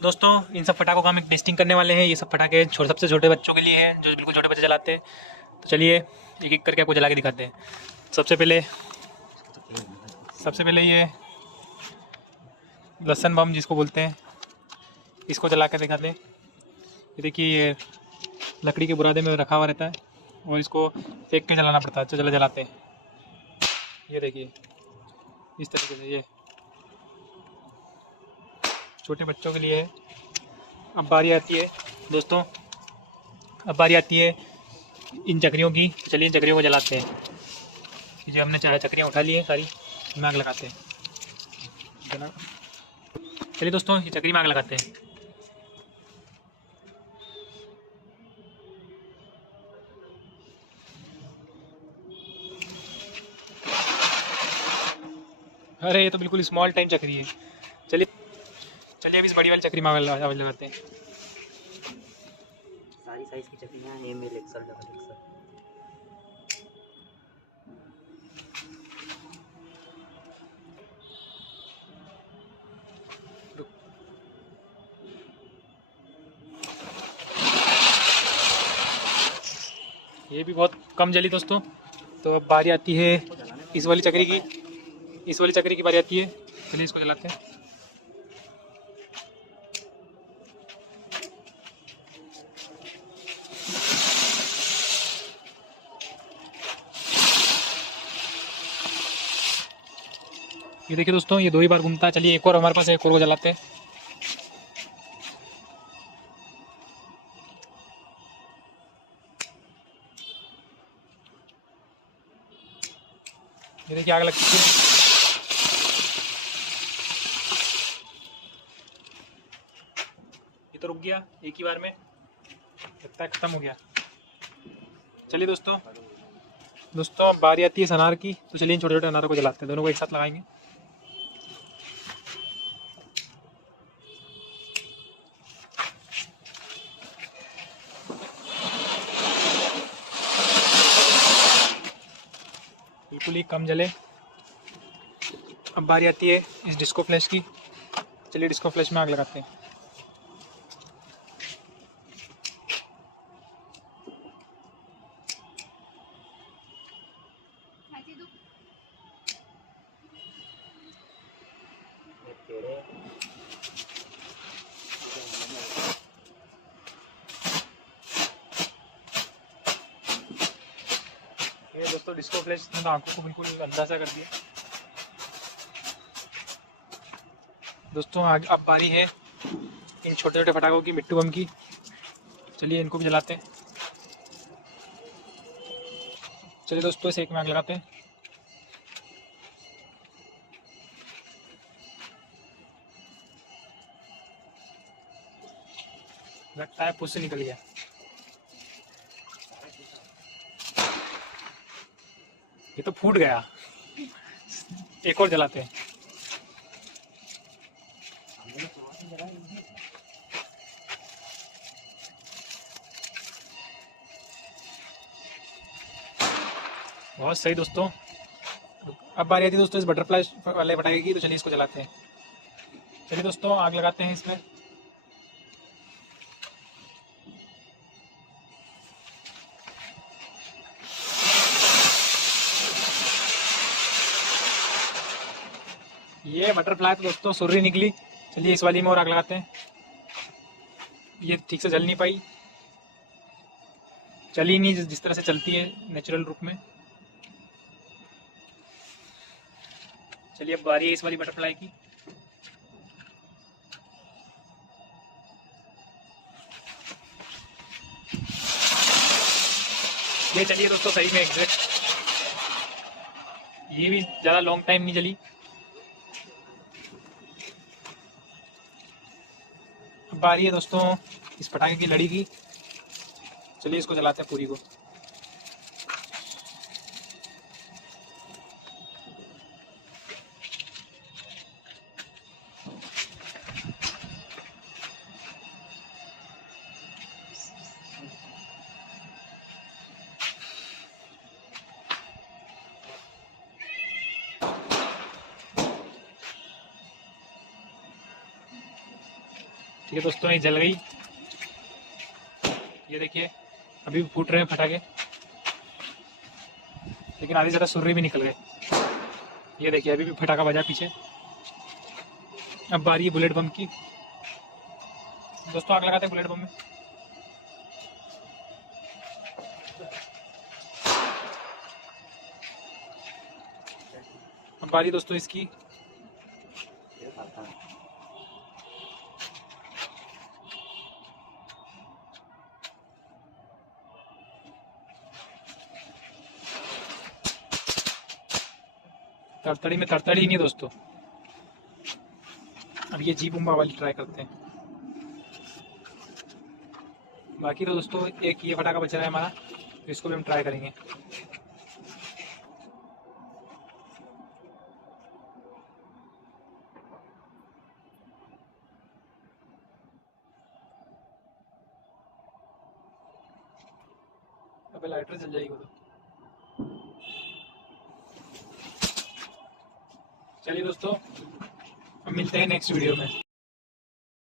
दोस्तों इन सब पटाखों का हम एक टेस्टिंग करने वाले हैं। ये सब पटाखे सबसे छोटे बच्चों के लिए हैं, जो बिल्कुल छोटे बच्चे चलाते हैं। तो चलिए एक एक करके आपको जला के दिखाते हैं। सबसे पहले सबसे पहले ये लहसन बम जिसको बोलते हैं, इसको जला कर दिखाते हैं। ये देखिए, ये लकड़ी के बुरादे में रखा हुआ रहता है और इसको फेंक के जलाना पड़ता है। तो चलो जलाते हैं। ये देखिए, इस तरीके से ये छोटे बच्चों के लिए है। अब बारी आती है दोस्तों, अब बारी आती है इन चक्रियों की। चलिए इन चक्रियों को जलाते हैं। जो हमने चाहे चक्रियाँ उठा ली हैं सारी, इनमें आग लगाते हैं। चलिए दोस्तों, ये चक्री में आग लगाते हैं। अरे ये तो बिल्कुल स्मॉल टाइम चक्री है। चलिए चलिए अब इस बड़ी वाली चक्री में आग लगाते हैं। सारी साइज की चकलियाँ M L XL double XL. ये भी बहुत कम जली दोस्तों। तो अब बारी आती है इस वाली चक्री की। इस वाली चक्री की बारी आती है। चलिए इसको जलाते हैं। ये देखिए दोस्तों, ये दो ही बार घूमता है। चलिए एक और हमारे पास है, एक और को जलाते हैं। ये देखिए आग लग चुकी है। ये तो रुक गया एक ही बार में, लगता है खत्म हो गया। चलिए दोस्तों अब बारी आती है इस अनार की। तो चलिए इन छोटे छोटे अनारों को जलाते हैं। दोनों को एक साथ लगाएंगे। बिल्कुल ही कम जले। अब बारी आती है इस डिस्को फ्लैश की। चलिए डिस्को फ्लैश में आग लगाते हैं। ये दोस्तों डिस्को फ्लैश ने तो आंखों को बिल्कुल अंधा सा कर दिया। दोस्तों आग अब बारी है इन छोटे छोटे पटाखों की, मिट्टू बम की। चलिए इनको भी जलाते हैं। चलिए दोस्तों इसे एक में आग लगाते हैं। लगता है पुश से निकल गया। ये तो फूट गया। एक और जलाते हैं। बहुत सही दोस्तों। अब बारी आती है दोस्तों इस बटरफ्लाई वाले पटाखे की। तो चलिए इसको जलाते हैं। चलिए दोस्तों आग लगाते हैं इसमें। ये बटरफ्लाई तो दोस्तों सुर्री निकली। चलिए इस वाली में और आग लगाते हैं। ये ठीक से जल नहीं पाई, चली नहीं जिस तरह से चलती है नेचुरल रूप में। चलिए अब बारी है इस वाली बटरफ्लाई की। ये चलिए दोस्तों सही में एग्जैक्ट, ये भी ज़्यादा लॉन्ग टाइम नहीं जली। अब बारी है दोस्तों इस पटाखे की लड़ी की। चलिए इसको जलाते हैं पूरी को। ठीक है दोस्तों, ये जल गई। ये देखिए अभी भी फूट रहे हैं फटाके, लेकिन आधी ज़्यादा सुर्री भी निकल गए। ये देखिए अभी भी फटाका बजा पीछे। अब बारी है बुलेट बम की। दोस्तों आग लगाते हैं बुलेट बम में। अब बारी दोस्तों इसकी। ये आता है। तरतड़ी में तरतड़ी ही नहीं है दोस्तों। अब ये जी बुम्बा वाली ट्राई करते हैं। बाकी तो दोस्तों एक ये फटाका बचा है हमारा, तो इसको भी हम ट्राई करेंगे। अबे लाइटर जल जाएगी वो तो। चलिए दोस्तों, अब मिलते हैं नेक्स्ट वीडियो में।